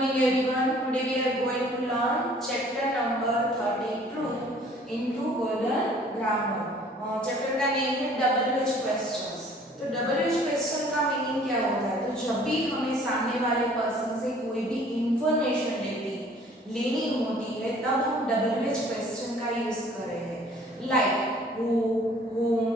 morning everyone. Today we are going to learn chapter number 32 into golden grammar. Chapter का name है WH questions. तो WH question का meaning क्या होता है? तो जब भी हमें सामने वाले पर्सन से कोई भी इंफॉर्मेशन लेनी होती है तब हम WH क्वेश्चन का यूज कर रहे हैं. Like who, whom,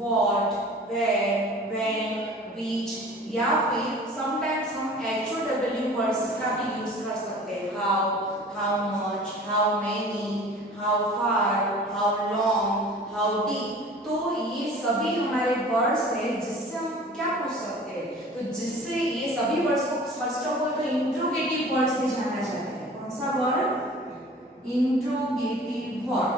what, where, when, which या फिर समटाइम्स हम HOW वर्ड्स का भी यूज कर सकते हैं. How much, how many, how far, how long, how deep. तो ये सभी हमारे वर्ड्स है जिससे हम क्या पूछ सकते हैं. तो जिससे ये सभी वर्ड्स को फर्स्ट ऑफ ऑल तो इंट्रोगेटिव वर्ड्स से जाना जाता है. कौन सा वर्ड? Interrogative word.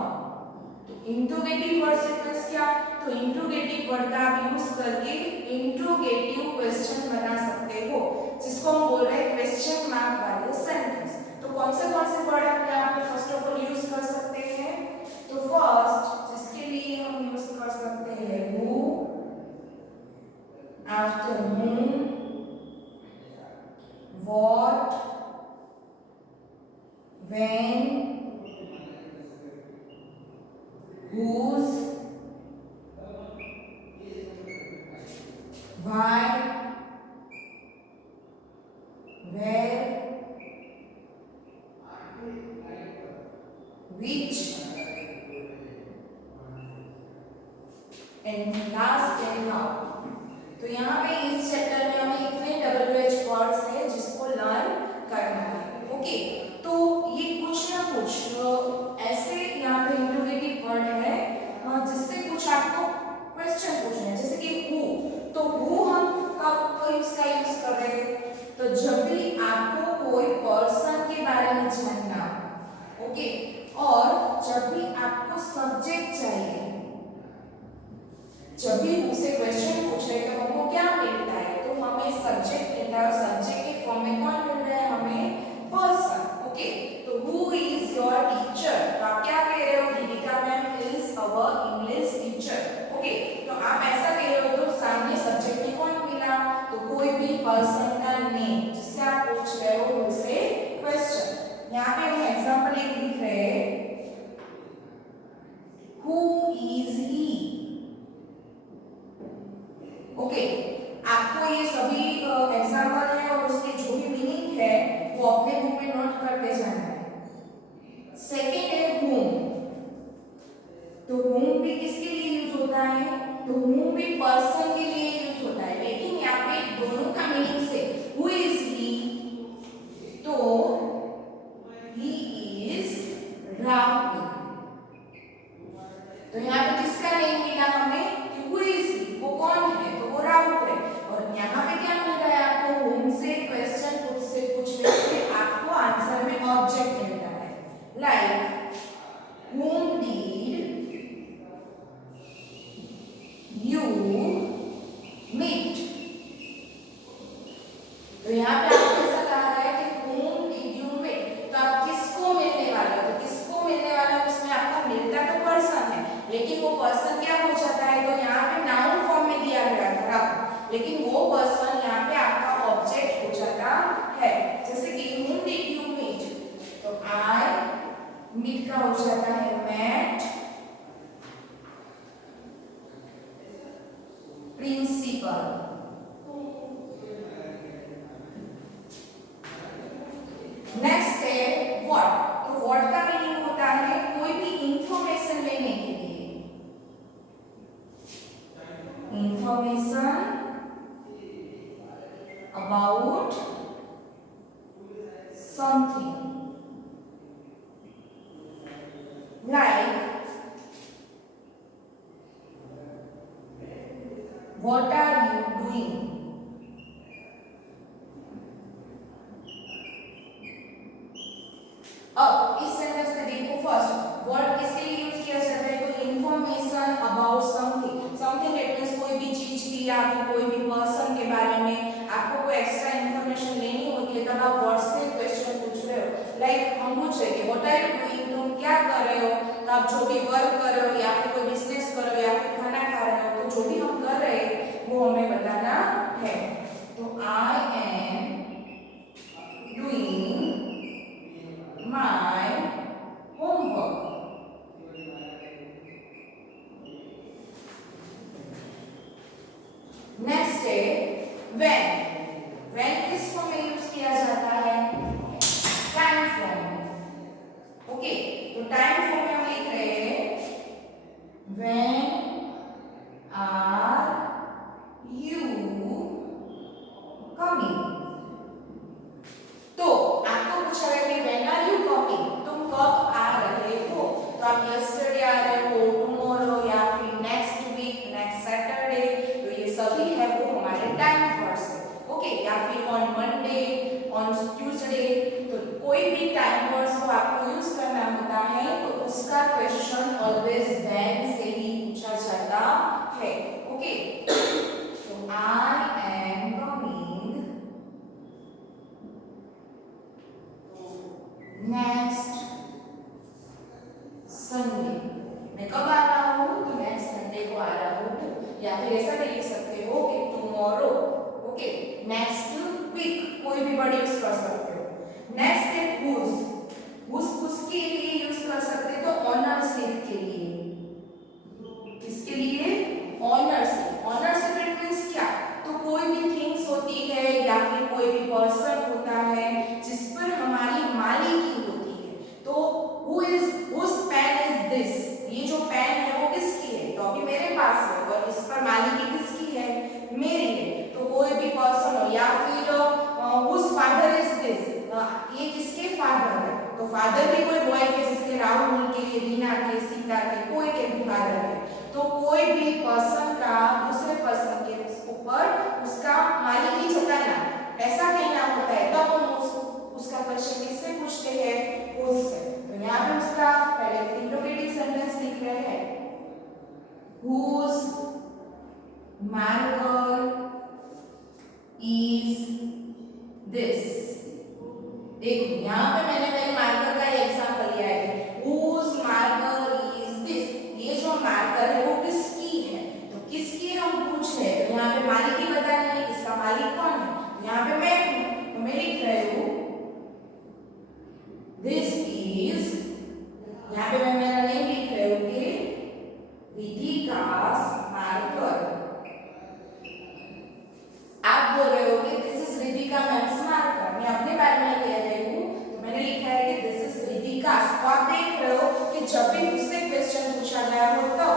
तो इंट्रोगेटिव वर्ड से प्लस क्या? तो इंट्रोगेटिव वर्ड का आप यूज करके इंट्रोगेटिव क्वेश्चन बना सकते हो जिसको हम बोल रहे हैं क्वेश्चन मार्क वाले सेंटेंस. तो कौन से वर्ड हम यहाँ पे फर्स्ट ऑफ ऑल यूज कर सकते हैं? तो फर्स्ट जिसके लिए हम यूज कर सकते हैं who, after whom, what, when, whose, why, where, which, and last and how. तो यहाँ पे इस चैप्टर में हमें इतने WH वर्ड्स हैं जिसको लर्न करना है. ओके, तो ये कुछ ना कुछ ऐसे यहाँ पे इंट्रोगेटिव वर्ड है जिससे कुछ आपको क्वेश्चन पूछना है. जैसे कि हु, तो हु हम कब इसका यूज कर रहे हैं? तो जब भी आपको कोई पर्सन के बारे में जानना, ओके, और जब भी आपको सब्जेक्ट चाहिए, जब भी उसे क्वेश्चन पूछ रहे तो हमको क्या मिलता है? तो हमें सब्जेक्ट मिलता है. और सब्जेक्ट के फॉर्म में कौन मिल रहा है? हमें पर्सन. ओके, तो हु इज योर टीचर? तो आप क्या कह रहे हो? Deepika ma'am is our English teacher. Okay, तो आप ऐसा कह रहे हो तो सामने सब्जेक्ट में कौन मिला? तो कोई भी पर्सन का नेम जिससे आप पूछ रहे हो उसे क्वेश्चन. यहाँ पे हम एग्जांपल एक लिख रहे हैं, हु इज ही. ओके, आपको ये सभी एग्जांपल है और उसके जो भी मीनिंग है वो अपने बुक में नोट करते जाना है. सेकंड है whom. तो whom भी किसके लिए यूज होता है? तो whom भी पर्सन के लिए यूज होता है. लेकिन यहाँ पे दोनों का मीनिंग से who is he, तो he is राहुल. तो यहाँ पे किसका नेम मिला हमें? who is he, वो कौन है? तो वो राहुल है. और यहाँ पे क्या मिल रहा है आपको? whom से क्वेश्चन पूछने से आपको आंसर में ऑब्जेक्ट मिलता है. Like whom did you meet. तो यहाँ पे आपको ऐसा कहा है कि whom did you meet, तो आप किसको मिलने वाले हो? तो किसको मिलने वाले हो उसमें आपको मिलता तो पर्सन है, लेकिन वो पर्सन क्या हो जाता है? तो यहाँ पे नाउन फॉर्म में दिया गया था, लेकिन वो पर्सन यहाँ पे आपका ऑब्जेक्ट हो जाता है. जैसे कि whom did you meet, तो I meet का हो जाता है met प्रिंसिपल. नेक्स्ट है what. तो what का मीनिंग होता है कोई भी इंफॉर्मेशन लेने के लिए. Information about something. Like what are you doing. अब इस सेंटेंस में देखो फर्स्ट वर्ड किसके लिए यूज किया जाता है? तो information about something. Something it means कोई भी चीज की या फिर कोई भी पर्सन के बारे में आपको कोई एक्स्ट्रा इंफॉर्मेशन लेनी होती है तब आप वर्ड से क्वेश्चन पूछ रहे हो. लाइक हम पूछ रहे हैं व्हाट आर यू डूइंग, तुम क्या कर रहे हो? तो आप जो भी वर्क कर रहे हो या फिर कोई बिजनेस कर रहे हो या फिर खाना खा रहे हो, तो जो भी हम कर रहे हैं वो हमें बताना है. तो I am doing when. When किस फॉर्म में यूज किया जाता है? टाइम फॉर्म में। ओके, तो टाइम फॉर्म में हम लिख रहे हैं व्हेन आर यू कमिंग। तो आपको पूछा गया कि व्हेन आर यू कमिंग, तुम कब आ रहे हो? तो आप यस्टरडे आ रहे हो, टुमारो या फिर नेक्स्ट वीक, नेक्स्ट सैटरडे, तो ये सभी है वो हमारे टाइम वर्ड्स है। ओके, या फिर ऑन मंडे, ऑन ट्यूसडे, तो कोई भी टाइम वर्ड्स को आपको यूज करना होता है तो उसका क्वेश्चन ऑलवेज व्हेन से ही पूछा जाता है। ओके, तो I am coming next Sunday. मैं कब आ रहा हूँ? तो नेक्स्ट संडे को आ रहा हूँ। या फिर ऐसा भी लिख सकते हो कि टुमारो। ओके, नेक्स्ट वीक, कोई भी वर्ड यूज कर सकते हो। नेक्स्ट है हुज। उसके लिए यूज कर सकते हो तो ऑनरशिप के लिए। किसके लिए? ऑनरशिप। ऑनरशिप इट मींस क्या? तो कोई भी थिंग्स होती है या फिर कोई भी पर्सन होता है जिस पर हमारी मालिकी होती है, तो whose pen is this? ये जो पेन है वो किसकी है? तो अभी मेरे पास है और इस पर मालिकी किसकी है? मेरी है। तो कोई भी पर्सन हो या फिर whose father is this? ये किसके फादर है? तो फादर भी कोई बॉय के, जिसके राहुल के, रीना के, सीता के, कोई के भी फादर है। तो कोई भी पर्सन का दूसरे पर्सन के ऊपर उसका मालिकी जताना, ऐसा कहना होता है, तब हम उसका क्वेश्चन किससे पूछते हैं? उससे। तो यहाँ पे उसका पहले इंट्रोगेटिव सेंटेंस लिख रहे हैं whose marker is this। देखो यहाँ पे मैंने मेरे मार्कर का एग्जांपल लिया है, whose marker is this। ये जो मार्कर है वो किसकी है? तो किसकी हम पूछ रहे हैं, तो यहाँ पे मालिकी बतानी है, इसका मालिक कौन है? यहाँ पे मैं हूँ, तो मैं लिख रही हूँ this is, यहाँ पे मैं मेरा नेम लिख रही हूँ कि रिधिका's marker। आप बोल रहे हो कि दिस इज रिधिका मैम्स मार्कर, मैं अपने बारे में कह रही हूँ, तो मैंने लिखा है कि दिस इज रिधिका's। तो आप देख रहे हो कि जब भी मुझसे क्वेश्चन पूछा गया हो तो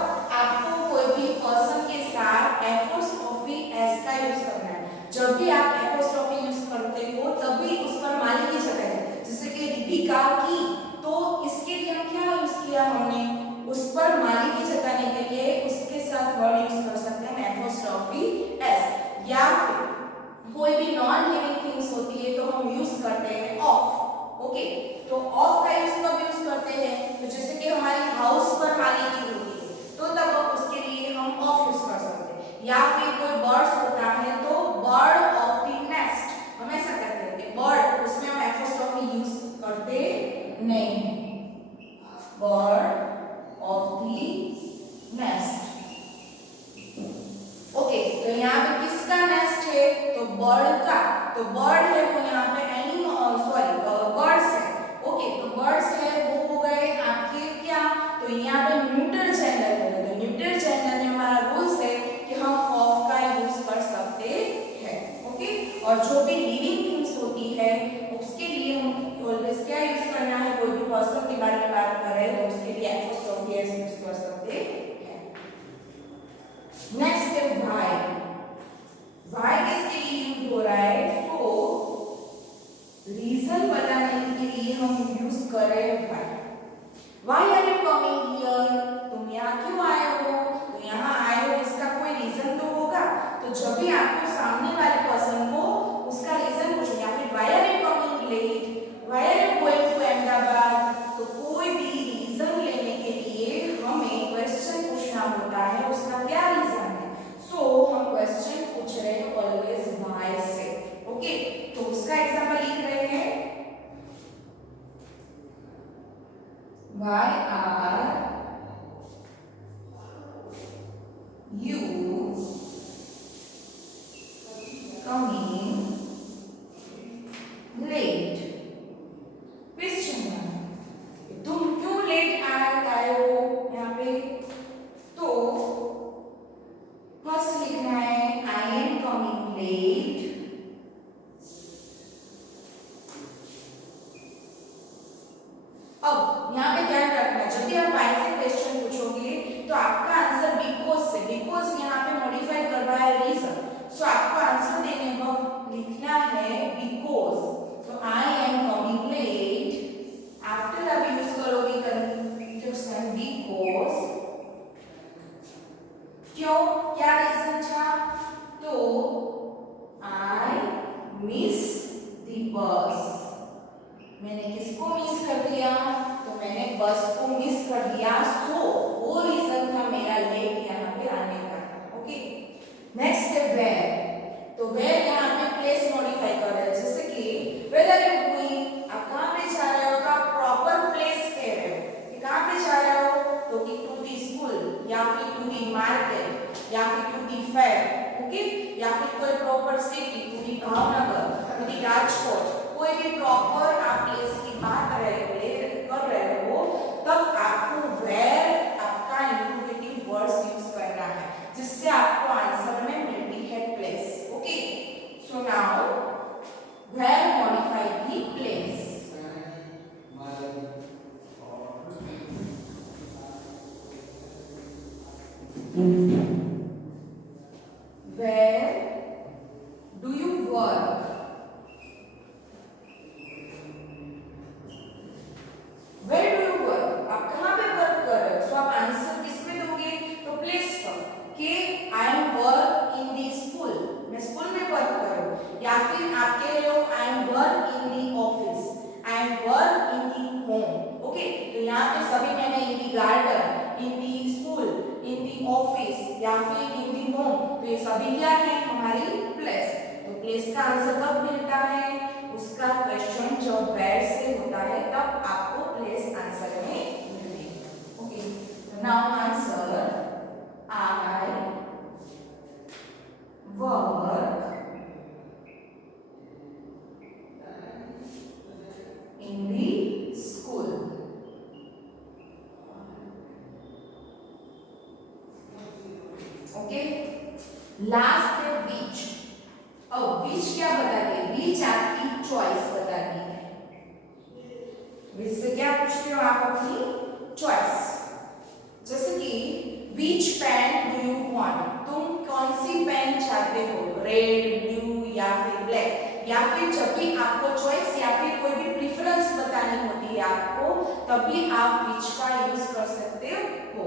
आपको कोई भी पर्सन के साथ एपोस्ट्रोफी एस का यूज करना है। जब भी आप एपोस्ट्रोफी यूज करते हो तभी उस पर मालिकी जताए, जैसे कि रिधिका की, तो इसके लिए हम क्या यूज किया? हमने उस पर मालिकी जताने के लिए उसके साथ वर्ड यूज कर सकते हैं एपोस्ट्रोफी एस। या फिर कोई भी नॉन लिविंग थिंग्स होती है तो हम यूज करते हैं ऑफ। ओके, तो ऑफ का यूज कब यूज करते हैं? तो जैसे कि हमारी हाउस पर मालिकी होती है तो तब उसके लिए हम ऑफ यूज कर सकते हैं। या फिर कोई बर्ड्स होता है तो बर्ड ऑफ द नेस्ट हम ऐसा कहते हैं, बर्ड, उसमें हम एपोस्ट्रोफी यूज करते नहीं है, bird of the nest. Okay, तो यहाँ पे किसका नेस्ट है? तो बर्ड का। तो बर्ड है वो यहाँ पे एनिमल, सॉरी बर्ड्स है। ओके, तो बर्ड्स है वो हो गए आपके क्या? तो यहाँ पे न्यूटर जेंडर हो गए। तो न्यूटर जेंडर में हमारा रूल्स है कि हम ऑफ का यूज कर सकते हैं। ओके, और जो भी लिविंग थिंग्स होती है उसके लिए हम ऑलवेज क्या यूज करना है? कोई भी पर्सन के बारे में बात करें तो उसके लिए एपोस्ट्रोफी एस यूज कर सकते हैं। नेक्स्ट है व्हाई। व्हाई किसके लिए यूज हो रहा है? सो रीजन बताने के लिए हम यूज कर रहे हैं why. Why are you coming here? तुम यहाँ क्यों आए हो? तो यहाँ आए हो इसका कोई रीजन तो होगा। तो जब भी आपको सामने वाले पर्सन को उसका रीजन पूछो, या फिर why are you coming late, why are you going to Ahmedabad, तो कोई भी रीजन लेने के मिस द बस। मैंने किसको मिस कर दिया? तो मैंने बस को मिस कर दिया। सो वो रीजन था मेरा लेट यहाँ पे आने का। ओके, नेक्स्ट है वेयर। तो वेयर यहाँ पे प्लेस मॉडिफाई कर रहे हैं, जैसे कि वेयर आर यू गोइंग, आप कहाँ पे जा रहे हो? तो आप प्रॉपर प्लेस कह रहे हो कि कहाँ पे जा रहे हो, तो कि टू दी स्कूल या फिर टू दी मार्केट या फिर टू दी फेयर। ओके, या फिर कोई proper city, to the Bhavnagar, to the Rajkot, कोई भी प्रॉपर आप प्लेस की बात कर रहे हो, तब आपको वेयर आपका इंट्रोगेटिव वर्ड्स यूज करना है, जिससे आपको आंसर में मिलती है place. Okay, so now where modify the place. Where do you work? Where do you work? आप कहाँ पे वर्क कर रहे हो? सो आप आंसर किस पे दोगे? तो प्लेस पर, कि I am work in the school, मैं स्कूल में वर्क कर रहा हूँ। या फिर आप कह रहे हो I am work in the office, I am work in the home. Okay, तो यहाँ पे सभी मैंने in the garden, in the school, in the office या फिर इन दी होम, तो ये सभी क्या है? हमारी प्लेस। तो प्लेस का आंसर कब मिलता है? उसका क्वेश्चन जब वेयर से होता है तब आपको प्लेस आंसर में मिलती है। Okay, now answer I work in the school. Okay, last है विच। विच क्या बताती है? विच आपकी चॉइस बताती है। विच से क्या पूछते हो आप? अपनी चॉइस। जैसे कि विच पेन डू यू वांट, तुम कौन सी पेन चाहते हो? रेड, ब्लू या फिर ब्लैक। या फिर जब भी आपको चॉइस या फिर कोई भी प्रेफरेंस बतानी होती है आपको, तभी आप विच का यूज कर सकते हो।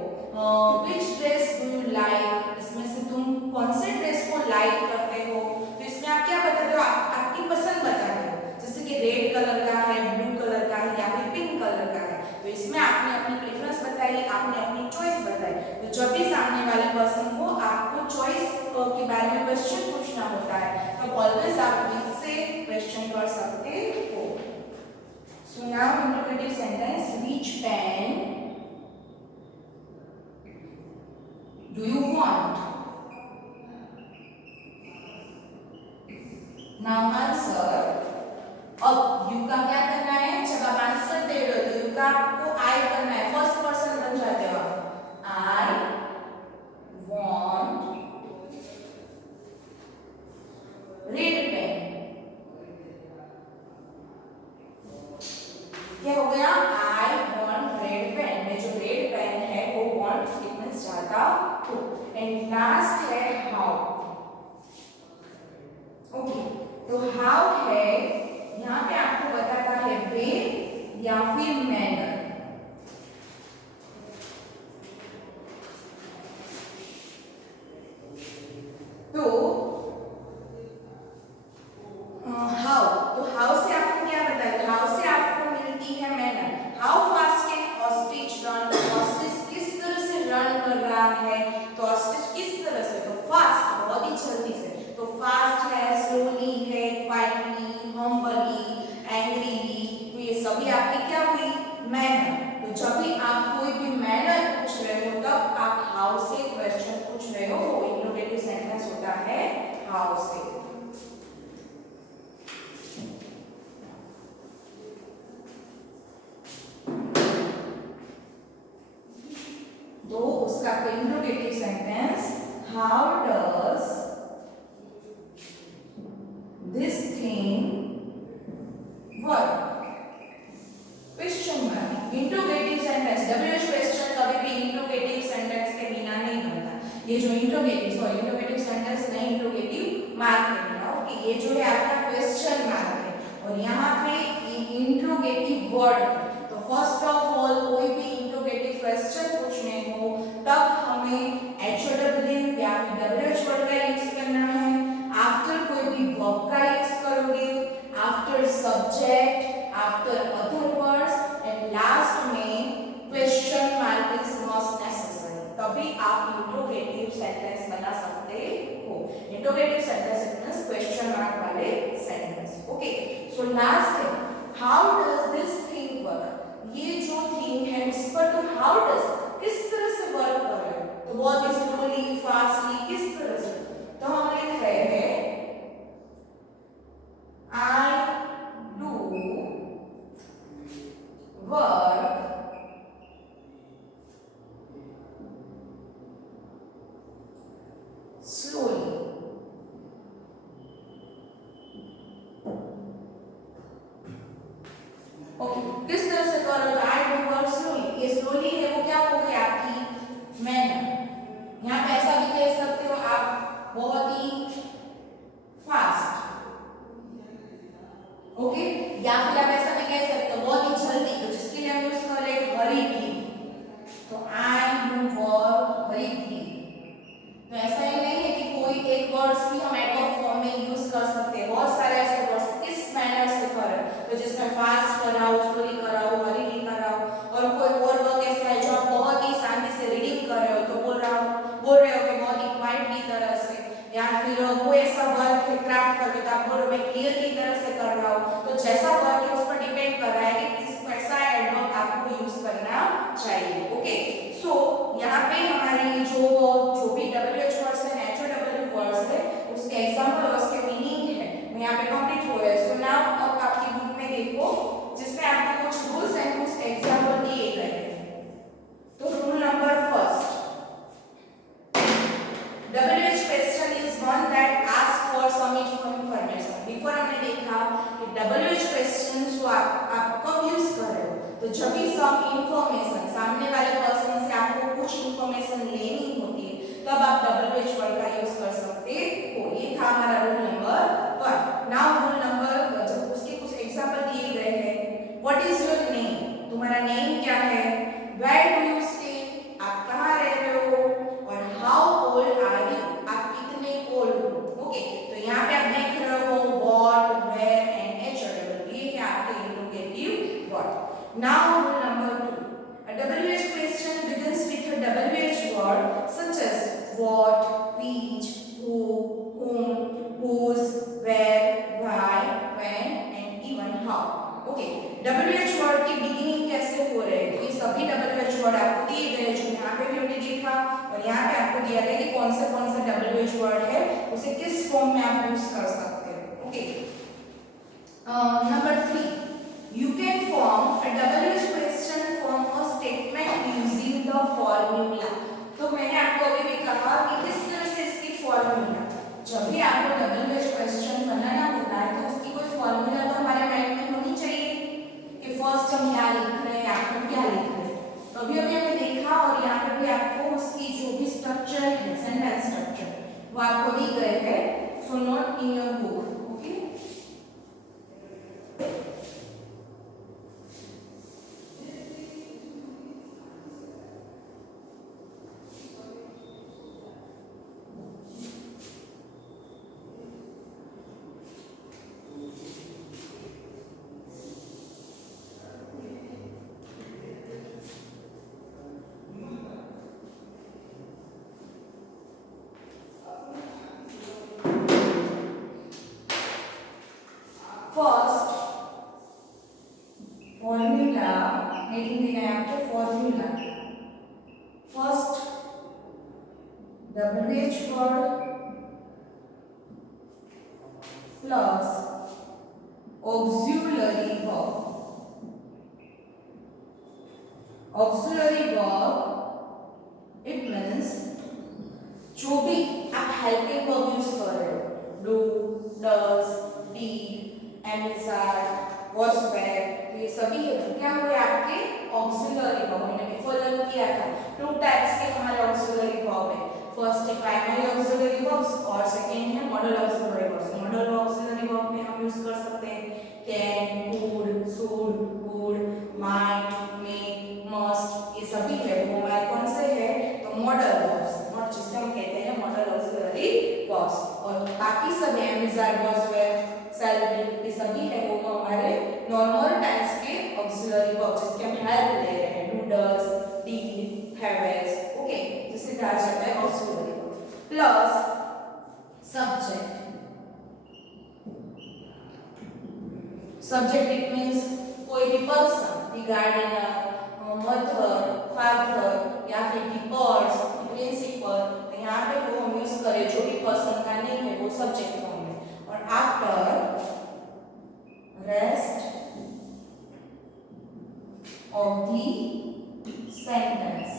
विच ड्रेस डू यू लाइक, इसमें से तुम कौन से ड्रेस को लाइक करते हो? तो इसमें आप क्या बताते हो? आपकी पसंद बताते हो, जैसे कि रेड कलर का है, ब्लू कलर का है या फिर पिंक कलर का है। तो इसमें आपने अपनी प्रेफरेंस बताई, आपने अपनी चॉइस बताई। तो जब भी सामने वाले पर्सन को आपको चॉइस के बारे में क्वेश्चन पूछना होता है, तो ऑलवेज आप विच से क्वेश्चन कर सकते हो। So now interrogative sentence, which pen do you want? Now answer. अब यू का क्या करना है? जब आप आंसर दे रहे हो तो यू का आपको आई करना है, फर्स्ट पर्सन बन जाते हो आप। I want red pen. क्या हो गया? I want red pen. मैं जो रेड पेन है वो वांट मींस चाहता हूं। एंड लास्ट है हाउ। ओके, तो हाउ है यहाँ पे आपको बताता है वे या फिर मैनर। तो हाउ से आपको क्या बताया? हाउ से आपको मिलती है manner. How fast can ostrich run, ostrich किस तरह से रन कर रहा है? तो ऑस्ट्रिच किस तरह से? तो फास्ट, बहुत ही जल्दी से। तो फास्ट है, स्लोली है, क्वाइटली, हम्बली, एंग्रीली, तो ये सभी आपकी क्या हुई? मैनर। तो जब भी आप कोई भी मैनर पूछ रहे हो तब आप हाउ से क्वेश्चन पूछ रहे हो, वो इंट्रोगेटिव सेंटेंस होता है हाउ से। तो उसका interrogative sentence, how does this thing work? Question mark. Interrogative sentence, WH question कभी भी इंट्रोगेटिव सेंटेंस के बिना नहीं बनता। ये जो इंट्रोगेटिव सेंटेंस नहीं, इंट्रोगेटिव मार्क करना। ओके, ये जो है आपका क्वेश्चन मार्क है और यहाँ पे इंट्रोगेटिव वर्ड। तो फर्स्ट ऑफ ऑल कोई भी इंट्रोगेटिव क्वेश्चन पूछने हो तब हमें HOW या फिर WH वर्ड का यूज करना है। आफ्टर कोई भी वर्ब का यूज करोगे after other words and last में question mark is must necessary, तभी आप इंट्रोगेटिव सेंटेंस बना सकते हो। Interrogative sentence means question mark वाले सेंटेंस। ओके, सो लास्ट है how does this thing work. ये जो थिंग है उस पर तुम हाउ डज किस तरह से वर्क कर रहे हो, तो बहुत स्लोली फास्टली किस तरह से, तो हम लिख रहे हैं I do work slowly। Okay, किस तरह से कर रहे हो, I do work slowly, ये slowly है वो क्या हो गई आपकी मैनर। यहाँ पे ऐसा भी कह सकते हो आप बहुत ही फास्ट। ओके, या फिर आप ऐसा भी कह सकते हो बहुत ही जल्दी, तो जिसके लिए हम यूज कर रहे हैं हरीली, तो आई डू वर्क हरीली। तो ऐसा ही नहीं है कि कोई एक वर्ड्स भी हम एडवर्ब फॉर्म में यूज कर सकते हैं, बहुत सारे ऐसे वर्ड्स किस मैनर से कर रहे हैं, तो जिसमें फास्ट कर रहा हूं, स्लोली कर रहा हूं, हरीली कर रहा हूं, और कोई और वर्ड ऐसा है जो आप बहुत ही शांति से रीडिंग कर रहे हो, तो बोल रहे हो कि बहुत ही क्वाइटली तरह से, या फिर कोई ऐसा वर्क है क्राफ्ट करके तो आप बोल रहे हो मैं क्लियरली तरह से कर रहा हूं। तो जैसा वर्क है उस पर डिपेंड कर रहा है कि किस कैसा एडवर्ब आपको यूज करना चाहिए। ओके, सो यहाँ पे हमारी जो भी WH वर्ड्स है, NHW वर्ड्स है, उसके एग्जांपल और उसके मीनिंग है वो यहाँ पे कंप्लीट हो गए। सो नाउ अब आपकी बुक में देखो जिसमें आपको कुछ रूल्स एंड कुछ एग्जांपल दिए गए हैं। तो rule number first, WH question is one that asks for some information। Before हमने देखा कि WH क्वेश्चन जो आप कब यूज कर रहे हो, तो जब भी सम इंफॉर्मेशन सामने वाले पर्सन से आपको कुछ इंफॉर्मेशन लेनी होती है तब आप WH वर्ड का यूज कर सकते हो। ये था हमारा rule number 1। Now rule number, जब उसके कुछ एग्जांपल दिए गए हैं, व्हाट इज योर नेम, तुम्हारा नेम क्या है, वेयर डू यू स्टे, आप कहाँ रह रहे हो, और हाउ ओल्ड आर यू, आप कितने ओल्ड हो। ओके, तो यहाँ पे आप देख रहे हो व्हाट, वेयर एंड एच, ये है आपके interrogative word. Now rule number 2, a WH question begins with a WH word such as what, which, who, whom, whose, where, why, when and even how। Okay, WH word की beginning कैसे हो रहे हैं, तो ये सभी WH वर्ड आपको दिए गए जो यहाँ पे भी हमने देखा और यहाँ पे आपको दिया गया कि कौन सा WH वर्ड है, उसे किस फॉर्म में आप यूज कर सकते हो। Okay, number 3, you can form a WH question from a statement using the formula। तो मैंने आपको अभी भी कहा कि किस तरह से इसकी फॉर्मूला, जब भी आपको WH क्वेश्चन बनाना होता है तो उसकी कोई फॉर्मूला तो हमारे माइंड में होनी चाहिए कि फर्स्ट हम क्या लिख रहे हैं, आफ्टर क्या लिख रहे हैं। तो अभी हमने देखा और यहाँ पे भी आपको उसकी जो भी स्ट्रक्चर है, सेंटेंस स्ट्रक्चर, वो आपको दी गए हैं। So note in your book. Okay, first formula heading दिया है आपको, formula first WH word plus auxiliary verb. Auxiliary verb it means जो भी आप हेल्पिंग वर्ब यूज कर रहे हो, डू, डज, डीड, एम्बिसाइड, वाज, वेयर, ये सभी क्या हुए आपके ऑक्सिलरी वर्ब। मैंने बिफोर लर्न किया था 2 टाइप्स के हमारे ऑक्सिलरी वर्ब है, फर्स्ट है प्राइमरी ऑक्सिलरी वर्ब्स और सेकंड है model auxiliary verbs. Model auxiliary verb में हम यूज कर सकते हैं can, could, should, would, might, may, must, ये सभी है वो हमारे कौन से है, तो मॉडल वर्ब्स, और जिसे हम कहते हैं मॉडल ऑक्सिलरी वर्ब्स। और बाकी सब एम्बिसाइड, वाज, वेयर, सेल, ये सभी है वो हमारे normal type subject. Subject it means कोई भी person, the gardener, mother, father या फिर द पर्स, प्रिंसिपल, तो यहाँ पे वो हम यूज करें जो भी पर्सन का नेम है वो सब्जेक्ट फॉर्म में। और after rest of the sentence,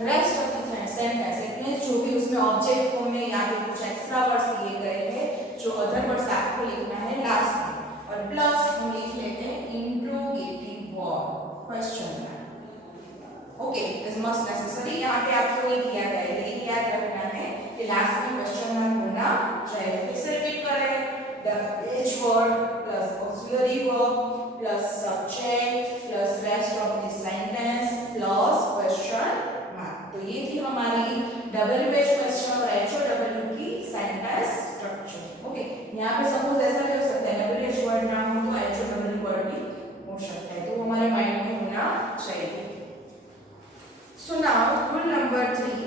rest of the sentence it means जो भी उसमें ऑब्जेक्ट फॉर्म में या फिर कुछ एक्स्ट्रा वर्ड्स दिए गए हैं जो अदर वर्ड्स आपको लिखना है लास्ट में। और प्लस हम लिख लेते हैं interrogative verb, question mark. Okay, is must necessary. यहाँ पे आपको ये दिया गया है, लेकिन याद रखना है कि लास्ट में क्वेश्चन मार्क होना चाहिए। फिर से रिपीट करें, the H word plus auxiliary verb plus subject plus rest of the sentence plus question mark. तो ये थी हमारी WH क्वेश्चन और HOW की सेंटेंस स्ट्रक्चर। ओके, यहाँ पे सपोज ऐसा भी हो सकता है WH वर्ड ना हो तो HOW वर्ड भी हो सकता है, तो वो हमारे माइंड में होना चाहिए। So now rule number 3,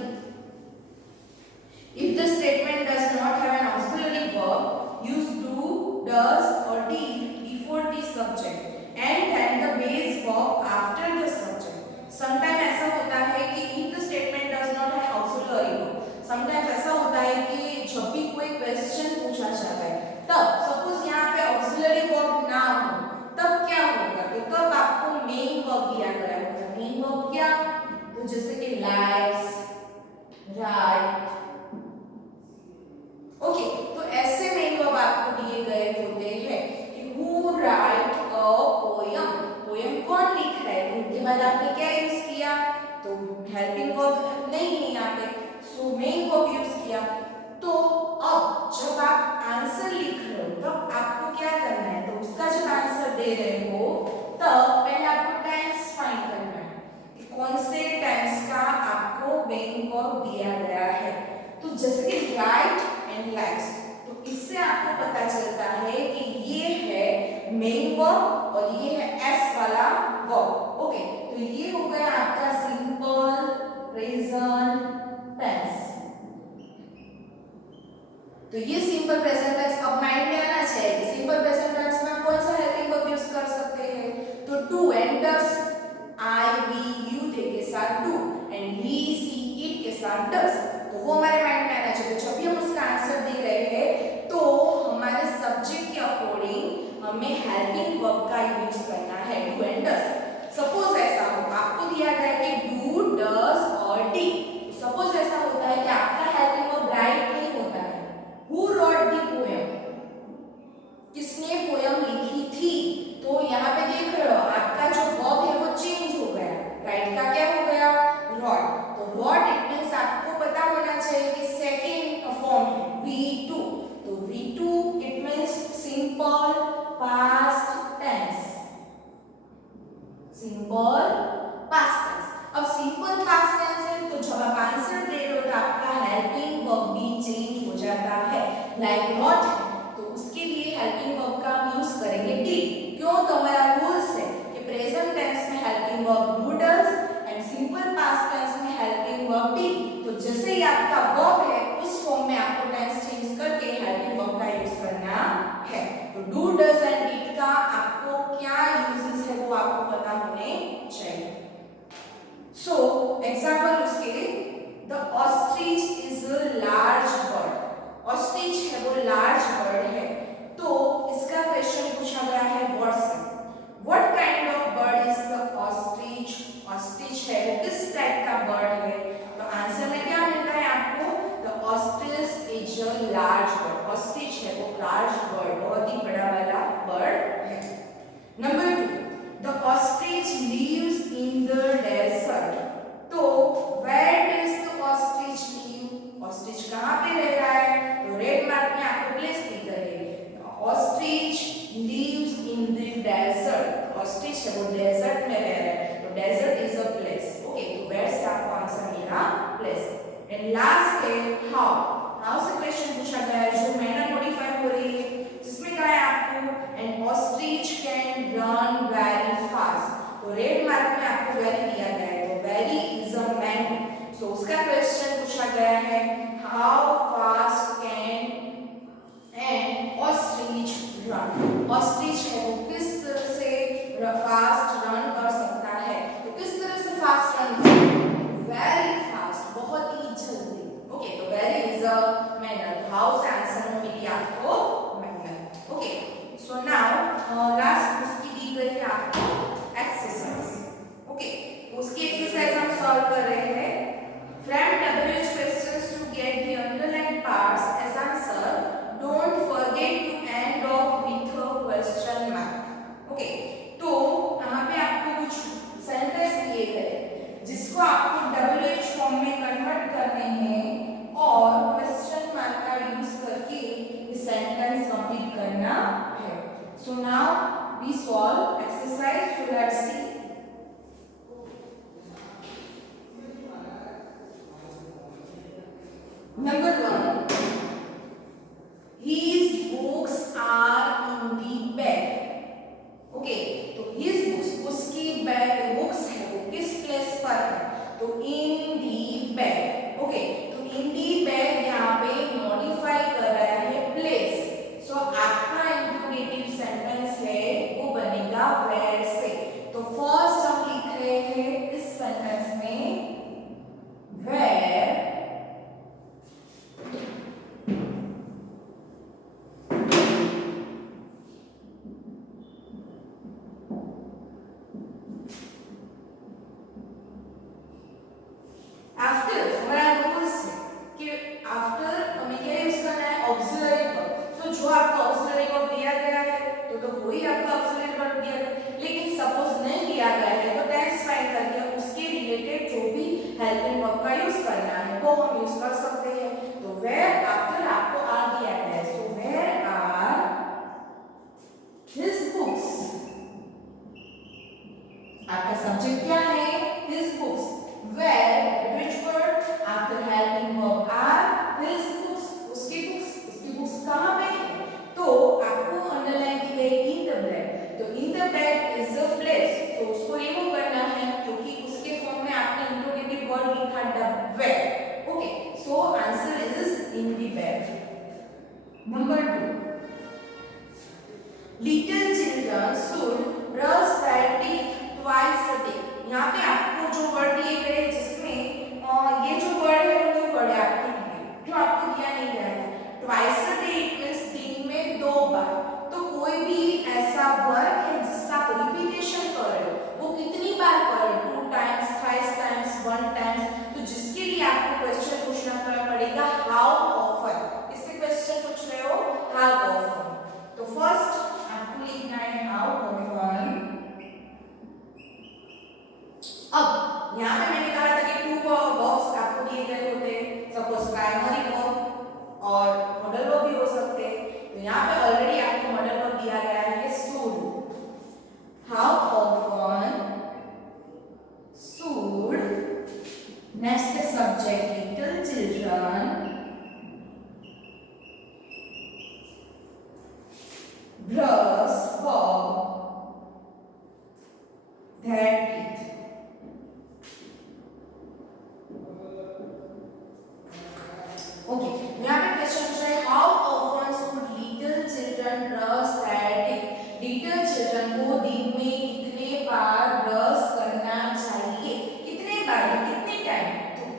if the statement does not have an auxiliary verb, use do, does or did before the subject and then the base verb after the subject. Sometimes ऐसा होता है कि if the statement does not have auxiliary verb, sometimes ऐसा होता है कि जब भी कोई क्वेश्चन पूछा जाता है तब सपोज यहाँ पे ऑक्सिलरी वर्ब ना हो तब क्या होगा, तो तब आपको मेन वर्ब दिया गया होगा। मेन वर्ब क्या, तो जैसे कि लाइक्स, राइट। ओके, तो ऐसे मेन वर्ब आपको दिए गए होते हैं कि who right a poem. Poem कौन लिख रहा है, उनके बाद आपने क्या यूज किया, तो हेल्पिंग वर्ब नहीं है यहाँ पे, सो मेन वर्ब यूज किया। तो अब जब आप आंसर लिख रहे हो तब आपको क्या करना है, तो उसका जब आंसर दे रहे हो तब पहले आपको टेंस फाइंड करना है कि कौन से टेंस का आपको मेन वर्ब दिया गया है। तो जैसे कि राइट एंड लाइक्स, तो इससे आपको पता चलता है कि ये है मेन वर्ब और ये है एस वाला वर्ब। ओके, तो ये हो गया आपका सिंपल प्रेजेंट टेंस। तो ये सिंपल प्रेजेंट टेंस अब माइंड में आना चाहिए कि सिंपल प्रेजेंट टेंस में कौन सा हेल्पिंग वर्ब यूज कर सकते हैं, तो do and does, I we you they के साथ do and he she it के साथ डस, तो वो हमारे माइंड में आना चाहिए। जब भी हम उसका आंसर दे रहे हैं तो हमारे सब्जेक्ट के अकॉर्डिंग हमें हेल्पिंग वर्ब का यूज करना है, डू एंड डस। सपोज ऐसा हो आपको दिया गया है कि डू, डस और डी, सपोज ऐसा होता है कि आपका हेल्पिंग वर्ब राइट नहीं होता है। हु रॉट द पोएम, किसने पोएम लिखी थी, तो यहाँ पे देख रहे हो आपका जो वर्ब है वो चेंज हो गया, राइट का क्या हो गया, रॉट। तो रॉट इट मींस आपको पता होना चाहिए कि सेकंड फॉर्म है V2, तो V2 it means simple past tense, simple past tense. अब सिंपल पास्ट टेंस है तो जब आप आंसर दे रहे हो तो आपका हेल्पिंग वर्ब भी चेंज हो जाता है, लाइक नॉट तो उसके लिए हेल्पिंग वर्ब का हम यूज करेंगे डिड। क्यों, तो हमारा रूल्स है कि प्रेजेंट टेंस में helping verb do does and simple past tense में हेल्पिंग वर्ब डिड। तो जैसे ही आपका वर्ब है उस फॉर्म में आपको टेंस चेंज करके हेल्पिंग वर्ब का यूज करना है। तो डू डज एंड डिड का आपको क्या यूजेस है वो आपको पता होने चाहिए। सो एग्जांपल उसके, the ostrich is a large bird, ostrich है वो लार्ज बर्ड है, तो इसका क्वेश्चन पूछा गया है व्हाट से, what kind of bird is the ostrich, ostrich है वो किस टाइप का बर्ड है, तो आंसर में क्या मिलता है आपको, the ostrich is a large bird, ostrich है वो लार्ज बर्ड, बहुत ही बड़ा वाला बर्ड है। Number 2, the ostrich lives in the desert, तो where does the ostrich live, ostrich कहां पे रह रहा है, तो रेड मार्क में आपको प्लेस दिख रही है, ostrich lives in the desert, ostrich है वो डेजर्ट में रह रहा है, तो desert is a place. Okay, तो वेयर से आपको आंसर मिला प्लेस। एंड लास्ट है हाउ, हाउ से क्वेश्चन पूछा गया है जो मैनर मॉडिफाई हो रही है, जिसमें कहा है आपको N ostrich can run very fast, तो रेड मार्क में आपको वेरी दिया गया है, तो very is a is a मेहनत। हाउ से आंसर में मिली आपको मेहनत। ओके, सो नाउ लास्ट उसकी दी गई है आपको एक्सरसाइज। ओके, उसकी एक्सरसाइज हम सॉल्व कर रहे हैं। From WH questions to get the underlined parts as answer, don't forget to end off with a question mark. Okay, तो यहाँ पे आपको कुछ सेंटेंस दिए गए जिसको आपको WH फॉर्म में कन्वर्ट करने हैं और क्वेश्चन मार्क का यूज करके ये सेंटेंस कंप्लीट करना है। So now we solve exercise. So let's see. Number 1, his books are in the bag. Okay, तो his books, उसकी बैग बुक्स है वो किस प्लेस पर है, तो in the bag। ओके, तो in the bag यहाँ पे मॉडिफाई कर रहा है प्लेस। सो आपका इंट्रोगेटिव सेंटेंस है वो बनेगा where से। तो फर्स्ट हम लिख रहे हैं इस सेंटेंस में where हेल्पिंग वर्ब का यूज करना है वो हम यूज कर सकते हैं। तो वेयर आफ्टर आपको आर दिया गया है। So where are his books, आपका सब्जेक्ट क्या है, his books. Where which word after helping verb are, his books, उसकी बुक्स कहां पे है, तो आपको अंडरलाइन की गई इन द बेड। तो in the bed is a place, तो उसको रिमूव करना है क्योंकि उसके फॉर्म में आपने इंट्रोगेटिव वर्ड लिखा the bed. Okay, so answer is in the bed. Number 2, little children should brush there teeth twice a day. यहाँ पे आपको जो वर्ड दिए गए जिसमें ये जो वर्ड है वो वर्ड है आपके लिए जो आपको दिया नहीं गया है। Twice a day it means दिन में 2 बार। तो कोई भी ऐसा वर्ड है जिसका आप रिपीटेशन कर रहे हो वो कितनी बार करें, 2 टाइम्स, 5 टाइम्स, 1 टाइम्स। तो जिसके लिए आपको क्वेश्चन पूछना पड़ेगा हाउ ऑफन। इससे क्वेश्चन पूछ रहे हो हाउ ऑफन, तो फर्स्ट आपको लिखना है हाउ ऑफन। अब यहाँ पे मैंने कहा था कि 2 वर्ब्स आपको दिए गए होते हैं, सपोज प्राइमरी वर्ब और मॉडल वर्ब भी हो सकते हैं। तो यहाँ पे ऑलरेडी आपको मॉडल वर्ब दिया गया है should. How often should, next subject little children brush their teeth। Okay, यहाँ पे क्वेश्चन है how often should little children brush there teeth. Little children को दिन में कितने बार ब्रश करना चाहिए, कितने बार, कितने टाइम,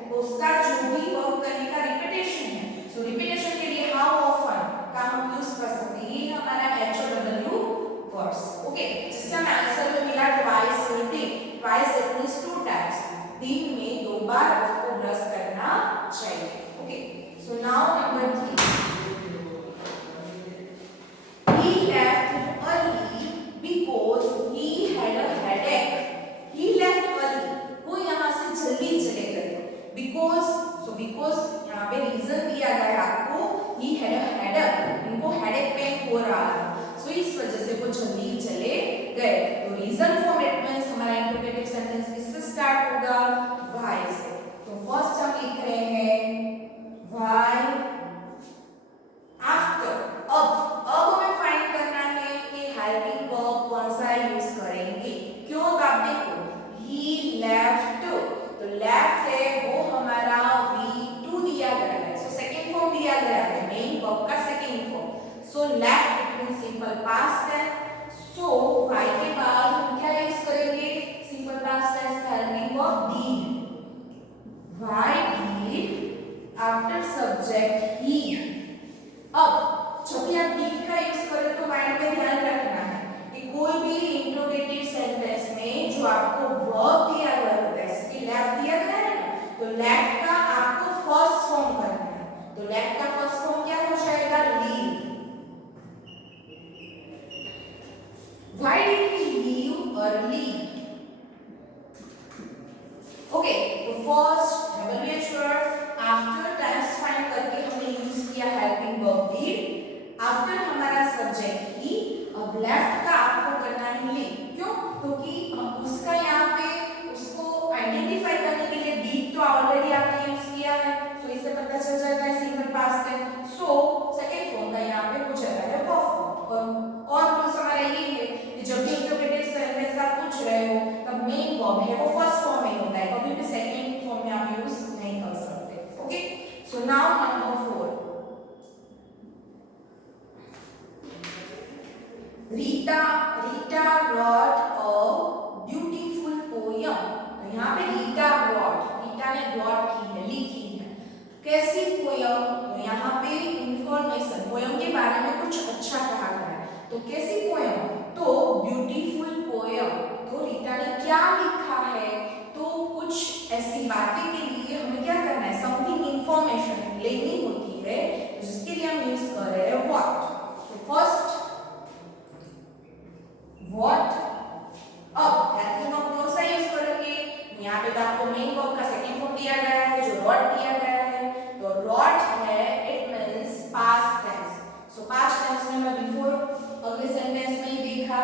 तो उसका जो भी वर्क करने का रिपीटेशन है। सो रिपीटेशन के लिए हाउ ऑफन का हम यूज कर सकते हैं, ये हमारा HOW वर्ड्स। ओके, जिसका आंसर में मिला twice a day. Twice it means 2 times, दिन में 2 बार उसको ब्रश करना चाहिए। Okay, so now number 3, he left early because he had a headache। he left early, वो यहाँ से जल्दी चले गए because, so because यहाँ पे रीजन दिया गया है आपको, he had a headache, उनको हेडेक पेन हो रहा है, सो इस वजह से वो जल्दी चले गए। तो रीजन फॉर्म इट मींस हमारा इंट्रोगेटिव सेंटेंस किससे स्टार्ट होगा, why से। तो फर्स्ट हम लिख रहे हैं why आफ्टर। अब हमें फाइंड करना है कि हेल्पिंग वर्ब कौन सा यूज करेंगे। क्यों, आप देखो he left, तो लेफ्ट है वो हमारा V2 दिया गया है, सो सेकंड फॉर्म दिया गया है, मेन वर्ब का second form. So left it means simple past tense. So y के बाद हम क्या यूज करेंगे, simple past tense helping verb did। why did after subject ही। अब जब भी आप did का यूज करें तो माइंड में ध्यान रखना है कि कोई भी इंट्रोगेटिव सेंटेंस में जो आपको वर्ब दिया गया होता है, इसके लेफ्ट दिया गया है ना, तो लेफ्ट का आपको फर्स्ट फॉर्म करना है। तो लेफ्ट का फर्स्ट फॉर्म क्या हो जाएगा? Leave. Why did he leave early? Okay, तो first WH word after tense find करके हमने यूज किया हेल्पिंग वर्ब did। आफ्टर हमारा सब्जेक्ट ही, अब लेफ्ट का आपको करना है लीव। क्यों? क्योंकि उसका यहाँ पे उसको आइडेंटिफाई करने के लिए did तो ऑलरेडी आपने यूज किया है, सो इससे पता चल जाता है simple past tense. So second form का यहाँ पे हो जाता है वर्ब फॉर्म। और रूल्स हमारा ये है कि जब भी इंट्रोगेटिव सेंटेंस आप पूछ रहे हो तब मेन वर्ब है वो फर्स्ट फॉर्म में होता है, कभी भी सेकंड फॉर्म में आप यूज नहीं कर सकते। Okay, so now number 4, Rita wrote a beautiful poem। तो यहाँ पे रीटा ने wrote की है, लिखी है। कैसी पोयम? तो यहाँ पे इंफॉर्मेशन, पोयम के बारे में कुछ अच्छा कहा गया है। तो कैसी पोयम? तो ब्यूटीफुल पोयम। तो रीटा ने क्या लिखा है? तो कुछ ऐसी बातें के लिए हमें क्या करना है? समथिंग इंफॉर्मेशन लेनी होती है, जिसके लिए हम यूज कर रहे हैं व्हाट। तो फर्स्ट व्हाट। अब हेल्पिंग वर्ब कौन सा यूज करेंगे? यहाँ पे तो आपको मेन वर्ब का सेकंड फॉर्म दिया गया है, जो रॉट दिया गया है। तो रॉट है, it means past tense. So past tense में मैं बिफोर अगले सेंटेंस में ही देखा